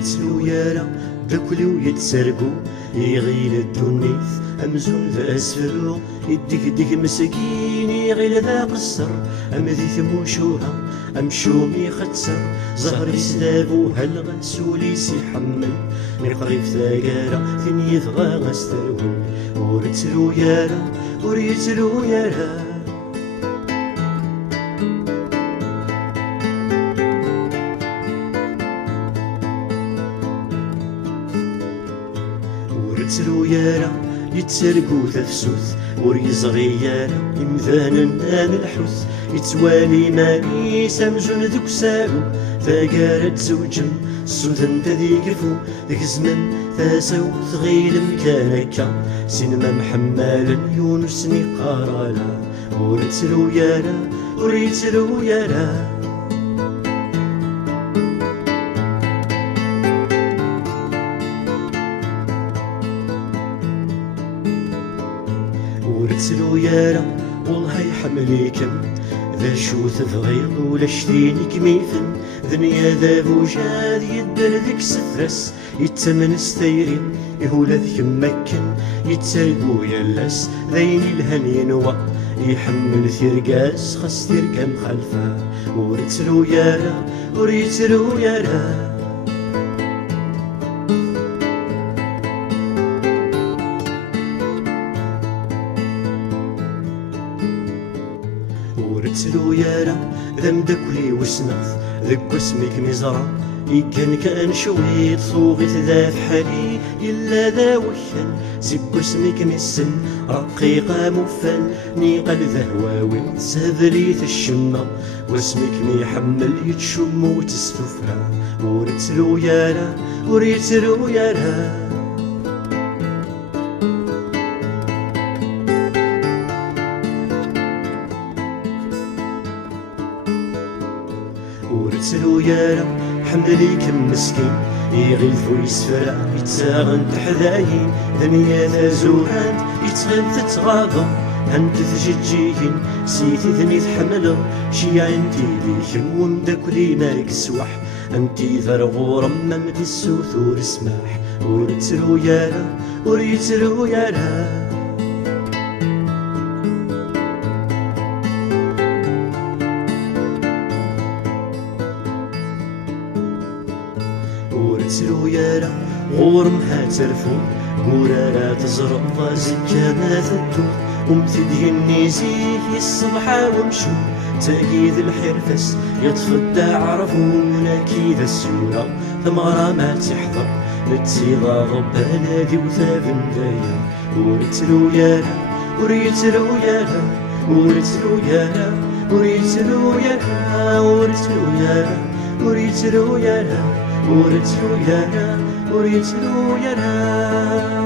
ورتلو يالا داكلو يتسرقو يغيل الدنيث أمزون ذا أسفلو يدك مسكين يغيل ذا قصر أمذي ثموشوها أمشومي ختصر زهري سدابو هالغسولي سيحمل مقريف ثاقارا ثين يثغى غسترول ورتلو يالا وريتلو يالا ورتلو يالا يتسرقو تفسوث وريزغي يالا إمذانا نان الحث يتوالي ماني سمجون ذوك سالو ثاقارة زوجم السوذن تذيكفو ذيك زمن ثاسو ثغيل مكانكا سينما محمالا يونس نقارالا ورتلو يالا وريتلو يالا ورتلو يالا والله يحمليكم ذا شو تبغيض ولا شتيني كميثن ذنيا ذا بوجاد يدر ذيك سفرس يتمن ستيرين يهولا ذيك مكن يتسرقو يلاس ذين الهنين و يحمل ثيرقاس خاص ترقى مخلفة ورتلو يالا وريتلو يالا ورتلو يالا ذم داكلي وسنغث ذك اسمك مزرع يكن كان شويط صوغيت ذا فحالي إلا ذا وكل زك اسمك مسن رقيقة مفل نيقل ذا هواوي سهذليت الشمة واسمك ميحمل يتشم وتستفرى ورتلو يالا وريتلو يالا ورتلو يالا حمليك مسكين يغيث ويسفرع يتساغن تحذاين ذنيا ذا زوران يتغيب تتغاضى هنت تجيجيهن سيتي ذني تحملو شي عندي ليكم ومداكلي ماك سوح انتي ذا غورم ممدي السوثور اسماح ورتلو يالا وريتلو يالا ورتلو يالا غورمها ترفون قورارا تزرق زكا ما تدور ومتدي النيزيه الصبحة ومشو تأكيد الحرفس يتفدى عرفون أكيد السورة ثمرة ما تحضر نتسيضا ربنا ذي وثابن دايا ورتلو يالا وريتلو يالا ورتلو يالا وريتلو يالا ورتلو يالا وريتلو يالا ورتلو يالا وريتلو يالا